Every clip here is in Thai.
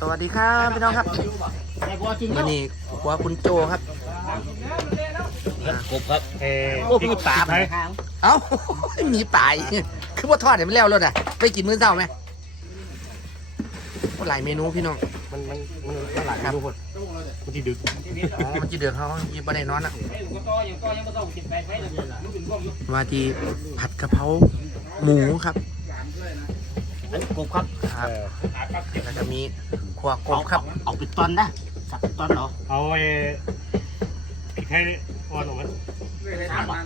สวัสดีครับพี่น้องครับแต่บัวจริงวันนี้หัวคุณโจครับกบครับเอ่อโอ้พี่ปลาไปเอ้ามีป่ายคือว่าทอดเดี๋ยวมันแล้วแล้วน่ะไปกินมื้อเช้าไหมโอ้หลายเมนูพี่น้องมันมันมันมันหลายครับทุกคนมันที่ดึกมันจะเดือดเขายิบบ่ได้นอนอะว่าที่ผัดกะเพราหมูครับ อันนี้กบครับครับแล้วก็มีขัวกบครับเอาปิดตอนนะสักตอนเหรอเอาไอ้พริกไทยอ่อนออกมาสามบาท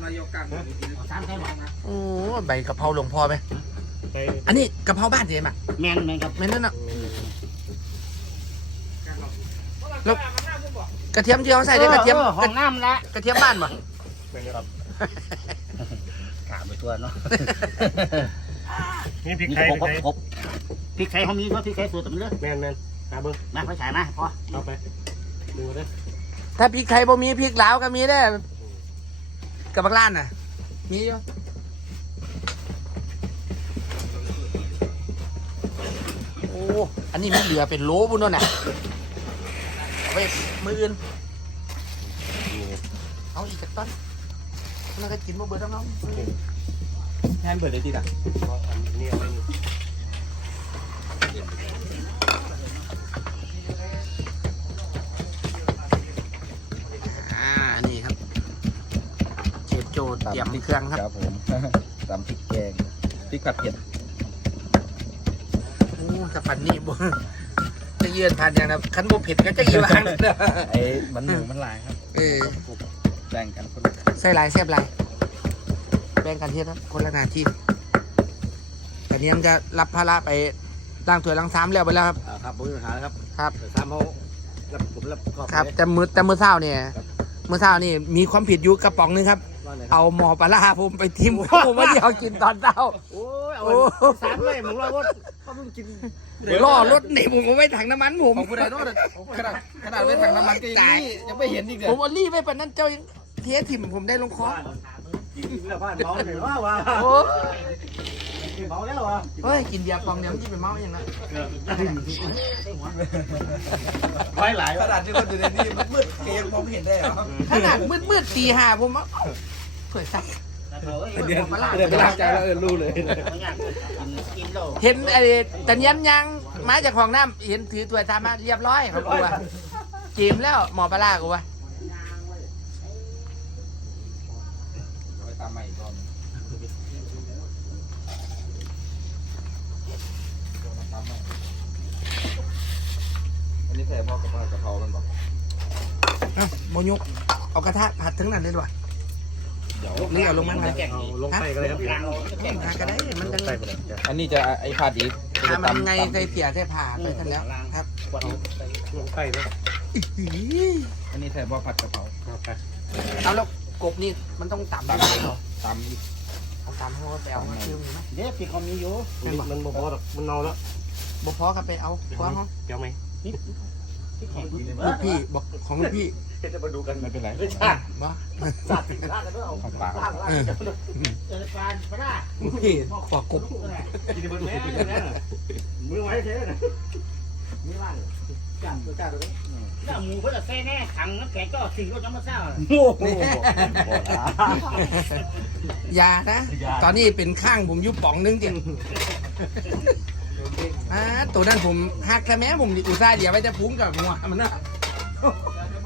สามแค่บาทโอ้ใบกะเพราหลวงพ่อไหมไปอันนี้กะเพราบ้านเจ๊มั้ยแมนแมนครับแม่นนั่นน่ะแล้วกระเทียมที่เขาใส่ได้กระเทียมออห้องน้ำละกระเทียมบ้านป่ะไปเลยครับถามไปตัวเนาะ นี่พริกนี่ไทยกพบริกไทยกบพริกไทยเขามีว่าพริกไทยสูตรตำเลือแมนแมนมาเบิ้งมาไปฉายมาพอเอาไปดึงมาได้ถ้าพริกไทยบ่มีพริกลาวก็มีได้อกับบักล้านน่ะ มีอยู่โอ้อันนี้มันเหลือเป็นโลบุญนั่นน่ะเอาไปมืออื่นเอาอีกจักต้นมันก็กินบ่เบิดแล้วเนาะ แทนเบิดเลยทีละอันนี้เอาไปนี่อ่านี่ครับเชฟโจเตรียมเครื่องครับครับผมตำพริกแกงพริกผัดเผ็ดโอ้ถ้าฝันนี่บ่จะเยือนผ่านอย่างนะคันบ่เผ็ดก็จะอีหวางเด้อไอ้มันหมูมันหลายครับ เออแบ่งกันคนใส่หลายแซ่บหลายแบ่งกันเฮ็ดครับคนละหน้าที่แต่เนี้ยมันจะรับภาระไปล้างถ้วยล้างซ้ำแล้วไปแล้วครับ อ่าครับผมมีปัญหาแล้วครับครับแต่ซ้ำเขารับผมรับขอบครับแต่มือแต่มือเช้าเนี่ยมือเช้านี่มีความผิดอยู่กระป๋องหนึงครับ ว่าไงครับเอาหมอปลาร้าผมไปทิมผมว่าเดี๋ยวกินตอนเช้า โอ้ยเอาโอ้ สามเลยผมรอว่าเขาเพิ่งกินล่อรถหนีผมเอาไว้ถังน้ำมันผม ของผู้ใดเนอะขนาดขนาดไปถังน้ำมันก็ยังนี่ยังไม่เห็นอีกเลยผมเอารีบไปปานนั้นเจ้ายังเทถิ่มผมได้ลงคอ กินแล้วบ้านเมาเลยว่าว่าโอ้เมาแล้วว่ะเฮ้ยกินเบียร์ฟองเดียวมันจะเป็นเมาอย่างนั้นไปหลายขนาดที่คนอยู่ในนี้มืดๆแกยังมองไม่เห็นได้เหรอขนาดมืดมืดๆตีห้าผมว่าเอ้าเผื่อสักเดือนเดือนไปล้างใจแล้วเออรู้เลยกินโลเห็นไอ้ตะเนียนยังมาจากของน้ำเห็นถือตัวทำมาเรียบร้อยเขากลัวจีมแล้วหมอปลาร้ากูวะ ตามใหม่อีกรอบ อันนี้แค่พ่อกับพ่อกะเพรามันบอกเอ้าโมยุกเอากระทะผัดทั้งนั้นเลยดีกว่า เดี๋ยวนี่เอาลงมาไงเอาลงไปกันเลยครับหาก็ได้มันจังใส่ไปเลยอันนี้จะไอ้ผัดอีกหามันไงใส่เสียใส่ผ่าไปทันแล้วครับลงไปเลยอันนี้แทนว่าผัดกะเพราเอาไปเอาแล้วกบนี่มันต้องต่ำตามได้เหรอตามเอาต่ำให้ว่าไปเอามาเชื่อมนะเด็กพี่เขามีอยู่มันบ่พอหรอกมันเน่าแล้วบ่พอกับไปเอาพอเขาเดี๋ยวไหมพี่แข่ง ลูกพี่บอกของลูกพี่จะมาดูกันไม่เป็นไรบ่สัตว์ลากกันด้วยเอาของปลาเออเจอปลาปลาลูกพี่ขอกบกินบนแม่มือไว้เท่นะมีว่างจับตัวจ้าตัวนี้แล้วหมูเพื่อแซ่แน่ขังน้ำแข็งก็สี่รถน้ำมันเศร้าโอ้โหอย่านะ ตอนนี้เป็นข้างผมอยุบป่องนึงจริง อ่าตัวนั้นผมหักแต่แม้ผมอุตส่าห์เดี๋ยวไว้จะพุ้งกับหัวมันนะ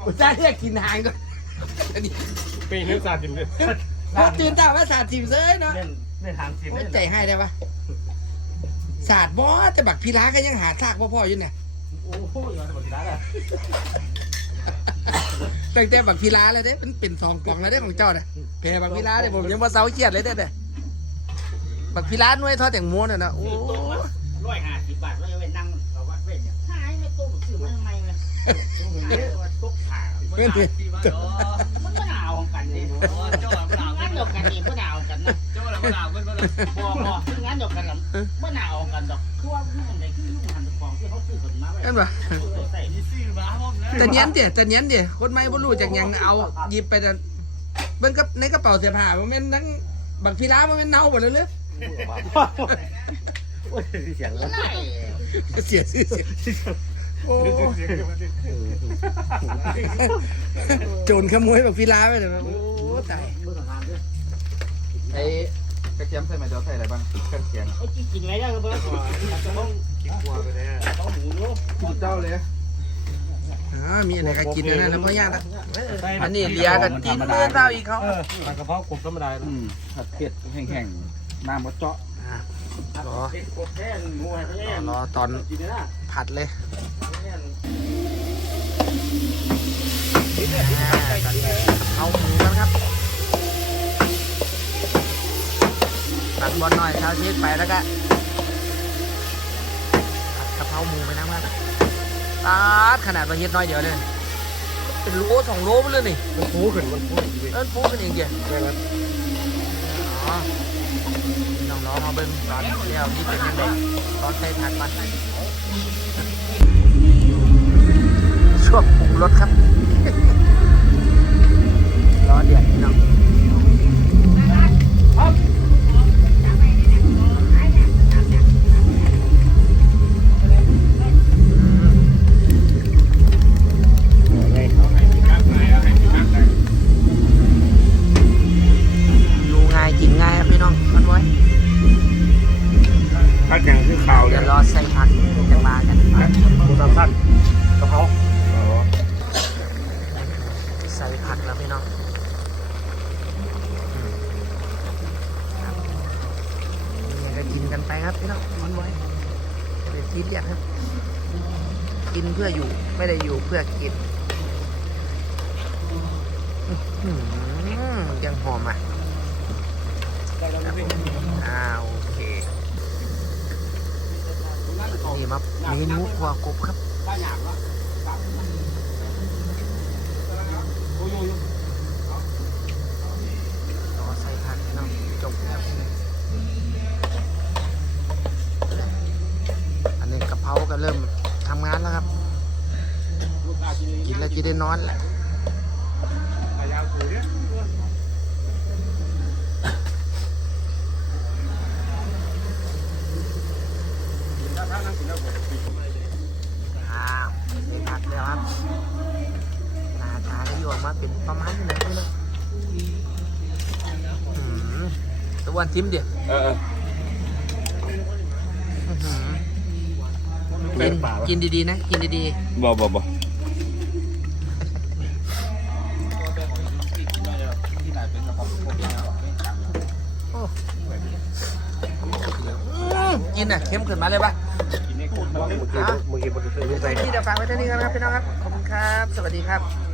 อุตส่าห์เรียกกินหางก็ปีนึงสาดกินเลยโอ้ตื่นตาว่าศาสตร์ทีมเซ้ยเนาะเล่นเล่นทางสินโอ้ใจให้ได้ปะศาสตร์บอแต่บักพีร้าก็ยังหาซากพ่อพ่ออยู่เนี่ยโอ้โหอยู่ในบทร้ายอะตั้งแต่บักพีร้าแล้วเด้เป็นเป็นสองกล่องแล้วเด้ของเจ้าเนี่ยแพ้บักพีร้าเนี่ยผมยังมาเซาเครียดเลยเด้อเนี่ยบักพีร้าหน่วยทอดแตงโมเนี่ยนะโอ้ ร้อยห้าสิบบาทแล้วจะไปนั่งเขาวัดเว้นเนี่ยหายไม่ตู้ซื้อมาทำไมเนี่ยหายว่าตุ๊กขามันเพื่อนดิมันก็หนาวกันนี่งั้นเดียวกันนี่ก็หนาวกันนะบอกบอกคืองั้นเดียวกันละไม่หนาวกันดอกคือว่าลูกอะไรคือลูกหันของที่เขาซื้อกันมาไว้เห็นปะใส่นี่ซื้อมาผมนะแต่เนี้ยนเดี๋ยแต่เนี้ยนเดี๋ยคนไม่บ่รู้จากหยังเอาหยิบไปแต่เบิ่งกับในกระเป๋าเสื้อผ้ามันเป็นทั้งบักพีร้ามันเป็นเน่าหมดเลยเลยโอ้ย เสียงแล้วได้เสียชื่อเสียงโอ้โจรขโมยแบบพี่ลาไปเลยโอ้ตายไอ้กระเทียมใส่ไหมเดี๋ยวใส่อะไรบ้างเครื่องเคียงไอ้ที่กินอะไรได้ก็เบิร์ดจะต้องกินกลัวไปเลยต้องหมูเนาะสูตรเจ้าเลยอ่ามีอะไรก็กินอันนั้นนะพ่อยากนะอันนี้เลียกันกินเมื่อเท่าอีกเขาเออปลากระเพราะกบธรรมดาอืมผัดเผ็ดแห้งๆน้ำมดเจาะ อะรอเป็นกบแท้หมูให้เขาแย่รอตอนกินนะผัดเลยเอาหมูกันครับตัดบอลหน่อยชาวเชฟไปแล้วก็ผัดกะเพราหมูไปนะครับตัดขนาดมาเฮ็ดน้อยเดียวเลยเป็นโลสองโลไปเลยนี่มันฟูขึ้นมันฟูเอิ้นปูกันเองเดียว น้อ๋อน้องๆมาเบิ้งตอนเที่ยวที่เป็นยังไงตอนใส่ถักมาช่วงปรุงรสครับ น้องอืมครับนี่ก็กินกันไปครับพี่น้องมันไว้เป็นที่เดียดครับ กินเพื่ออยู่ไม่ได้อยู่เพื่อกินยังหอมอะอ่าโอเค นี่มาเมนูครัวกบครับป้าหยาบ เพราก็เริ่มทำงานแล้วครับ กินแล้วจะได้นอนแหละยาวสูงเนี่ยอ้าวใส่ผักแล้วครับหน้าตาก็อยู่ออกมาเป็นประมาณนี้นะพี่เนาะอืมตะวันทิมเดียว เออ กินกินดีๆนะ กินดีบ่บ่บ่ที่ไหนเป็นกระเพาะพวกนี้นะๆโอ้อืมกินอะเข้มขึ้นมาเลยปะกินนี่กูมึงกินมึงกินมึงกินมึงกินที่จะฝากไว้เท่านี้ครับพี่น้องครับขอบคุณครับสวัสดีครับ